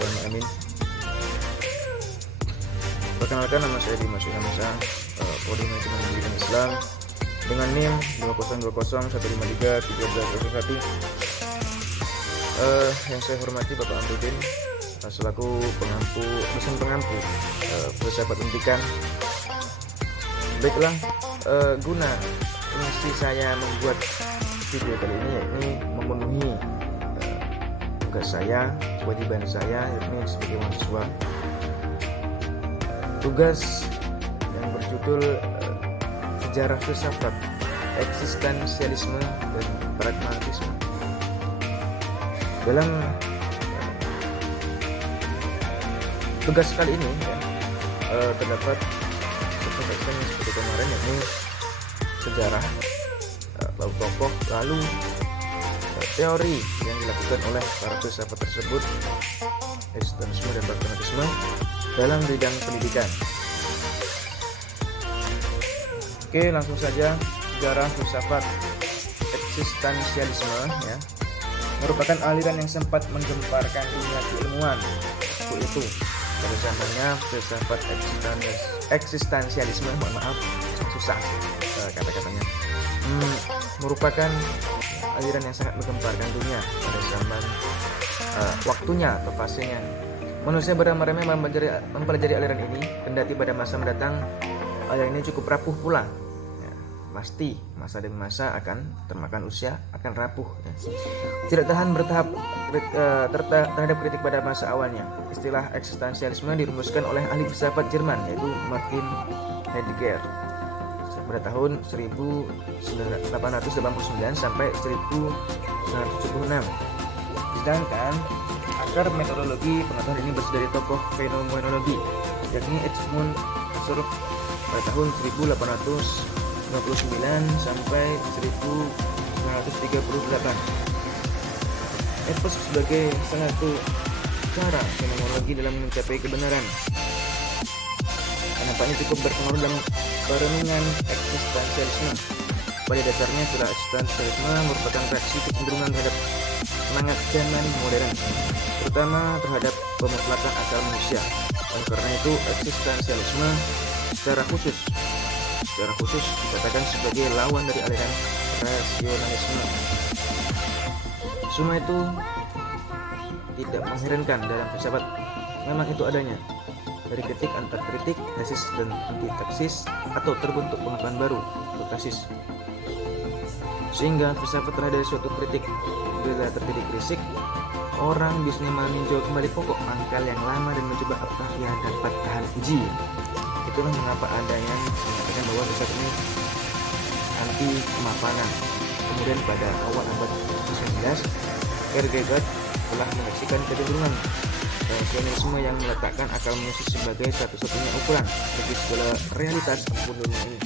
Allahumma amin. Perkenalkan, nama saya Dimas Hamzah, Prodi Manajemen Pendidikan Islam dengan NIM 20201531301. Yang saya hormati Bapak Amrudin selaku dosen pengampu filsafat pendidikan. Baiklah, guna misi saya membuat video kali ini yakni memenuhi tugas saya, kewajiban saya yakni sebagai mahasiswa. Tugas yang berjudul Sejarah Filsafat, Eksistensialisme dan Pragmatisme. Dalam tugas kali ini terdapat section seperti kemarin yakni sejarah, lalu tokoh, lalu teori yang dilakukan oleh para filsafat tersebut, eksistensialisme dan pragmatisme dalam bidang pendidikan. Oke, langsung saja. Sejarah filsafat eksistensialisme merupakan aliran yang sempat menggemparkan dunia keilmuan waktu itu. Pada zamannya filsafat eksistensialisme, susah kata-katanya, merupakan aliran yang sangat menggemparkan dunia pada zaman waktunya atau fasenya. Manusia beramai-ramai mempelajari aliran ini, kendati pada masa mendatang aliran ini cukup rapuh pula. Pasti masa demi masa akan termakan usia, akan rapuh. Tidak tahan bertahap terhadap kritik pada masa awalnya. Istilah eksistensialisme dirumuskan oleh ahli filsafat Jerman yaitu Martin Heidegger pada tahun 1889 sampai 1976. Sedangkan akar metodologi pengetahuan ini bersumber dari tokoh fenomenologi yakni Edmund Husserl pada tahun 1859 sampai 1938. Epos sebagai salah satu cara fenomenologi dalam mencapai kebenaran. Nampaknya cukup berpengaruh dalam perenungan eksistensialisme. Pada dasarnya, istilah eksistensialisme merupakan reaksi kecenderungan terhadap semangat zaman modern, terutama terhadap pemuflakan akal manusia. Dan karena itu, eksistensialisme secara khusus dikatakan sebagai lawan dari aliran rasionalisme. Semua itu tidak mengherankan dalam filsafat, memang itu adanya. Dari kritik, antar kritik, tesis dan antitesis, atau terbentuk pengetahuan baru atau tesis. Sehingga filsafat terhadap suatu kritik. Bila terjadi kritik, orang biasanya meninjau kembali pokok pangkal yang lama dan mencoba apakah ia dapat tahan uji. Itulah mengapa ada yang mengatakan bahwa filsafat ini anti kemapanan. Kemudian pada awal abad 19, Kierkegaard telah menyaksikan kecenderungan rasionalisme yang meletakkan akal manusia sebagai satu-satunya ukuran bagi segala realitas apapun dunia ini.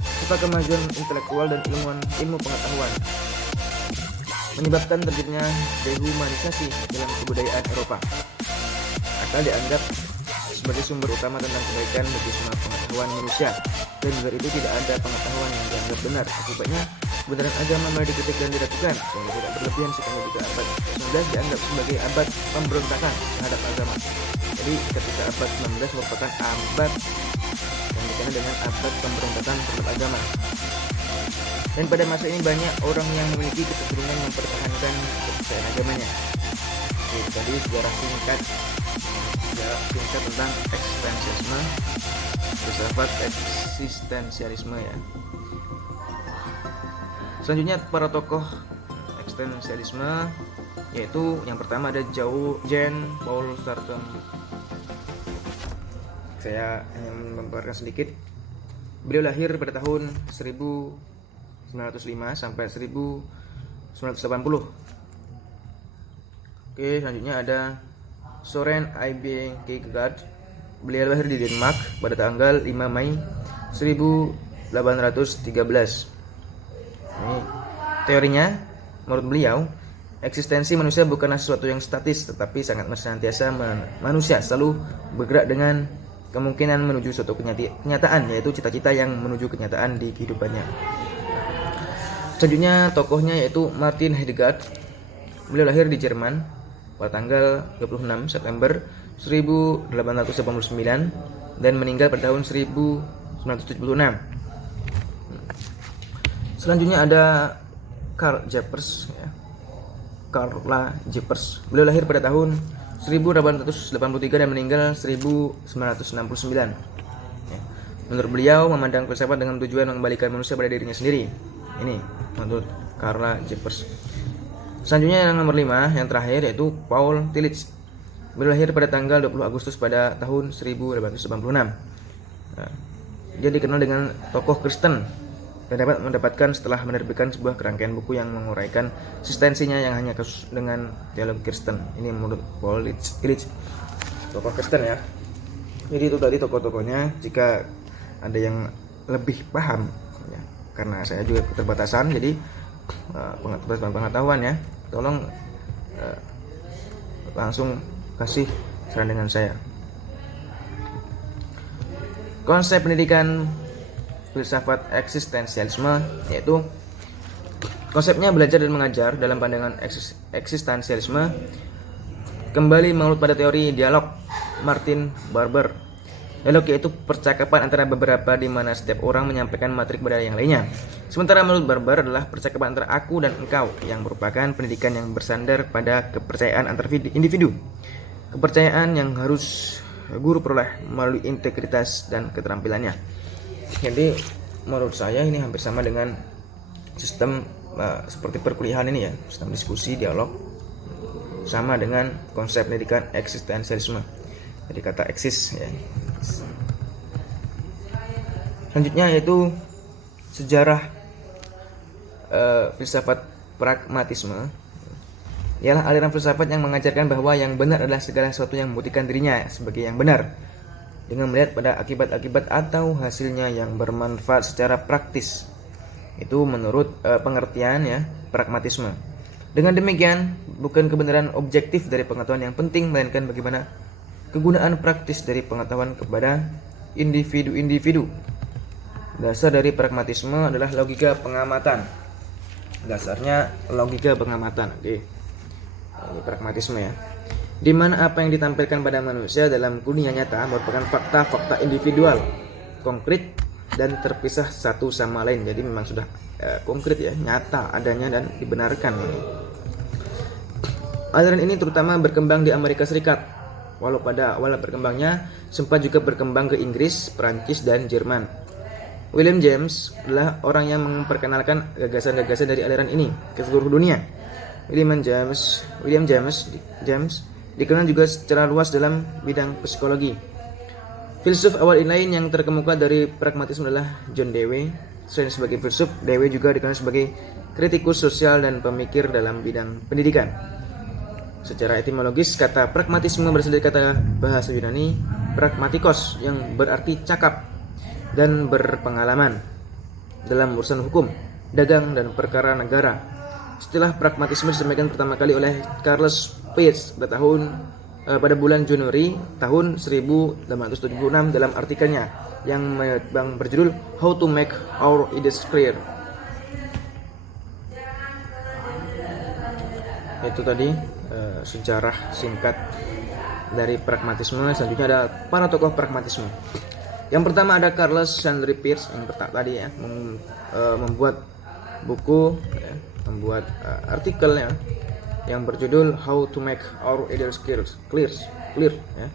Serta kemajuan intelektual dan ilmu pengetahuan menyebabkan terjadinya dehumanisasi dalam kebudayaan Eropa. Akal dianggap sebagai sumber utama tentang kebaikan bagi semua pengetahuan manusia, dan dari itu tidak ada pengetahuan yang dianggap benar. Akibatnya kebenaran agama mulai dikritik dan diragukan, sehingga tidak berlebihan sekali juga abad 19 dianggap sebagai abad pemberontakan terhadap agama. Jadi ketika abad 19 merupakan abad yang dikenal dengan abad pemberontakan terhadap agama. Dan pada masa ini banyak orang yang memiliki kecenderungan mempertahankan kepercayaan agamanya. Jadi tadi sejarah singkat tentang eksistensialisme, filsafat eksistensialisme ya. Selanjutnya para tokoh eksistensialisme, yaitu yang pertama ada Jean-Paul Sartre. Saya hanya memaparkan sedikit. Beliau lahir pada tahun 1905 sampai 1980. Oke, selanjutnya ada Søren Ibe Kierkegaard. Beliau lahir di Denmark pada tanggal 5 Mei 1813. Ini teorinya, menurut beliau, eksistensi manusia bukanlah sesuatu yang statis, tetapi sangat senantiasa. Manusia selalu bergerak dengan kemungkinan menuju suatu kenyataan, yaitu cita-cita yang menuju kenyataan di kehidupannya. Selanjutnya tokohnya yaitu Martin Heidegger. Beliau lahir di Jerman pada tanggal 26 September 1889 dan meninggal pada tahun 1976. Selanjutnya ada Carl Jaspers, ya. Carla Jaspers. Beliau lahir pada tahun 1883 dan meninggal 1969. Ya. Menurut beliau, memandang filsafat dengan tujuan mengembalikan manusia pada dirinya sendiri. Ini menurut Carla Jaspers. Selanjutnya yang nomor 5, yang terakhir, yaitu Paul Tillich. Beliau lahir pada tanggal 20 Agustus pada tahun 1886. Nah, dia dikenal dengan tokoh Kristen dan dapat mendapatkan setelah menerbitkan sebuah kerangkaian buku yang menguraikan eksistensinya yang hanya khusus dengan teologi Kristen. Ini menurut Paul Tillich, tokoh Kristen ya. Jadi itu tadi tokoh-tokohnya. Jika ada yang lebih paham ya, karena saya juga keterbatasan, jadi pengetahuan ya, tolong langsung kasih saran dengan saya. Konsep pendidikan filsafat eksistensialisme yaitu konsepnya belajar dan mengajar dalam pandangan eksistensialisme kembali menurut pada teori dialog Martin Buber. Dialog yaitu percakapan antara beberapa di mana setiap orang menyampaikan materi kepada yang lainnya. Sementara menurut Buber adalah percakapan antara aku dan engkau yang merupakan pendidikan yang bersandar pada kepercayaan antar individu. Kepercayaan yang harus guru peroleh melalui integritas dan keterampilannya. Jadi menurut saya ini hampir sama dengan sistem seperti perkuliahan ini ya, sistem diskusi, dialog, sama dengan konsep pendidikan eksistensialisme. Jadi kata eksis ya. Selanjutnya yaitu sejarah filsafat pragmatisme. Ialah aliran filsafat yang mengajarkan bahwa yang benar adalah segala sesuatu yang membuktikan dirinya sebagai yang benar, dengan melihat pada akibat-akibat atau hasilnya yang bermanfaat secara praktis. Itu menurut pengertian ya pragmatisme. Dengan demikian, bukan kebenaran objektif dari pengetahuan yang penting, melainkan bagaimana kegunaan praktis dari pengetahuan kepada individu-individu. Dasar dari pragmatisme adalah logika pengamatan. Dasarnya logika pengamatan. Oke. Ini pragmatisme ya. Di mana apa yang ditampilkan pada manusia dalam dunia nyata merupakan fakta-fakta individual, konkret dan terpisah satu sama lain. Jadi memang sudah konkret ya, nyata adanya dan dibenarkan. Aliran ini terutama berkembang di Amerika Serikat, walau pada awal berkembangnya sempat juga berkembang ke Inggris, Perancis dan Jerman. William James adalah orang yang memperkenalkan gagasan-gagasan dari aliran ini ke seluruh dunia. William James dikenal juga secara luas dalam bidang psikologi. Filsuf awal lain yang terkemuka dari pragmatisme adalah John Dewey. Selain sebagai filsuf, Dewey juga dikenal sebagai kritikus sosial dan pemikir dalam bidang pendidikan. Secara etimologis, kata pragmatisme berasal dari kata bahasa Yunani pragmatikos yang berarti cakap dan berpengalaman dalam urusan hukum, dagang dan perkara negara. Istilah pragmatisme disampaikan pertama kali oleh Charles Peirce pada bulan Januari tahun 1876 dalam artikelnya yang berjudul How to Make Our Ideas Clear. Itu tadi sejarah singkat dari pragmatisme. Selanjutnya ada para tokoh pragmatisme. Yang pertama ada Charles Henry Peirce yang tadi ya, membuat buku ya, membuat artikel ya, yang berjudul How to Make Our Ideas Clear ya.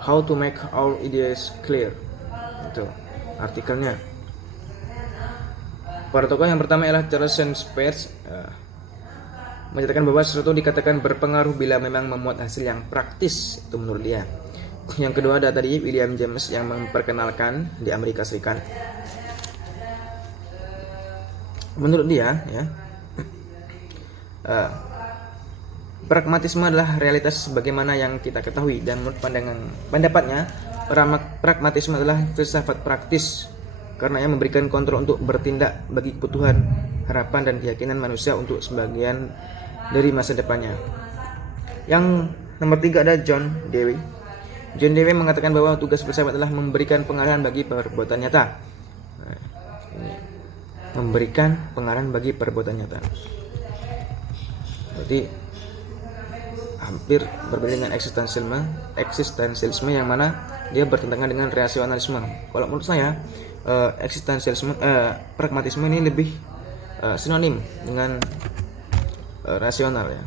How to Make Our Ideas Clear. Itu artikelnya. Para tokoh yang pertama ialah Charles Henry Peirce, menyatakan bahwa sesuatu dikatakan berpengaruh bila memang memuat hasil yang praktis. Itu menurut dia. Yang kedua ada tadi William James yang memperkenalkan di Amerika Serikat. Menurut dia ya, pragmatisme adalah realitas sebagaimana yang kita ketahui, dan menurut pendapatnya pragmatisme adalah filsafat praktis karena ia memberikan kontrol untuk bertindak bagi kebutuhan, harapan dan keyakinan manusia untuk sebagian dari masa depannya. Yang nomor 3 ada John Dewey. John Dewey mengatakan bahwa tugas filsafat adalah memberikan pengarahan bagi perbuatan nyata. Memberikan pengarahan bagi perbuatan nyata. Berarti hampir berbeda dengan eksistensialisme yang mana dia bertentangan dengan rasionalisme. Kalau menurut saya pragmatisme ini lebih sinonim dengan rasional ya.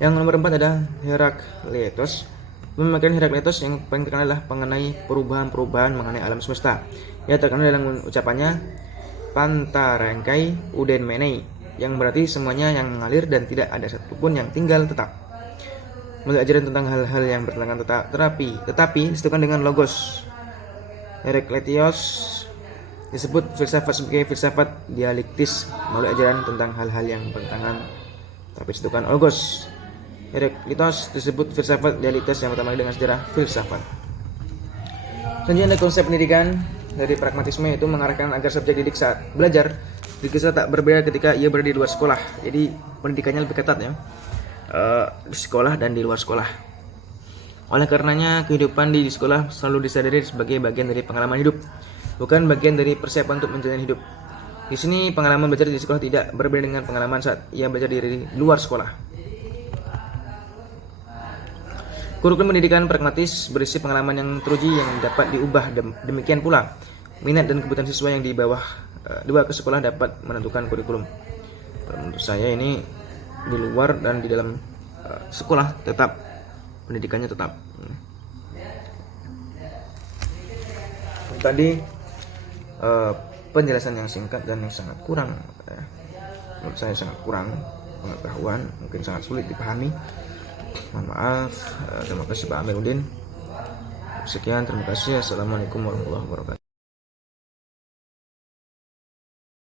Yang nomor 4 ada Herakleitos. Pemikiran Herakleitos yang paling terkenal adalah mengenai perubahan-perubahan mengenai alam semesta. Ia terkenal dalam ucapannya Pantarengkai Uden Menei, yang berarti semuanya yang mengalir dan tidak ada satupun yang tinggal tetap. Melalui ajaran tentang hal-hal yang bertentangan tetapi disatukan dengan logos. Herakleitos disebut filsafat sebagai filsafat dialektis melalui ajaran tentang hal-hal yang bertentangan tapi disatukan logos. Herakleitos disebut filsafat dialektis yang pertama dengan sejarah filsafat. Selanjutnya ada konsep pendidikan dari pragmatisme, itu mengarahkan agar subjek didik saat belajar di tak berbeda ketika ia berada di luar sekolah. Jadi pendidikannya lebih ketat ya, di sekolah dan di luar sekolah. Oleh karenanya kehidupan di sekolah selalu disadari sebagai bagian dari pengalaman hidup, bukan bagian dari persiapan untuk menjalani hidup. Di sini pengalaman belajar di sekolah tidak berbeda dengan pengalaman saat ia belajar di luar sekolah. Kurikulum pendidikan pragmatis berisi pengalaman yang teruji yang dapat diubah. Demikian pula minat dan kebutuhan siswa yang dibawa ke sekolah dapat menentukan kurikulum. Menurut saya ini di luar dan di dalam sekolah tetap pendidikannya tetap. Tadi penjelasan yang singkat dan yang sangat kurang, menurut saya sangat kurang pengetahuan, mungkin sangat sulit dipahami. Mohon maaf. Terima kasih Pak Amiruddin. Sekian, terima kasih. Assalamualaikum warahmatullahi wabarakatuh.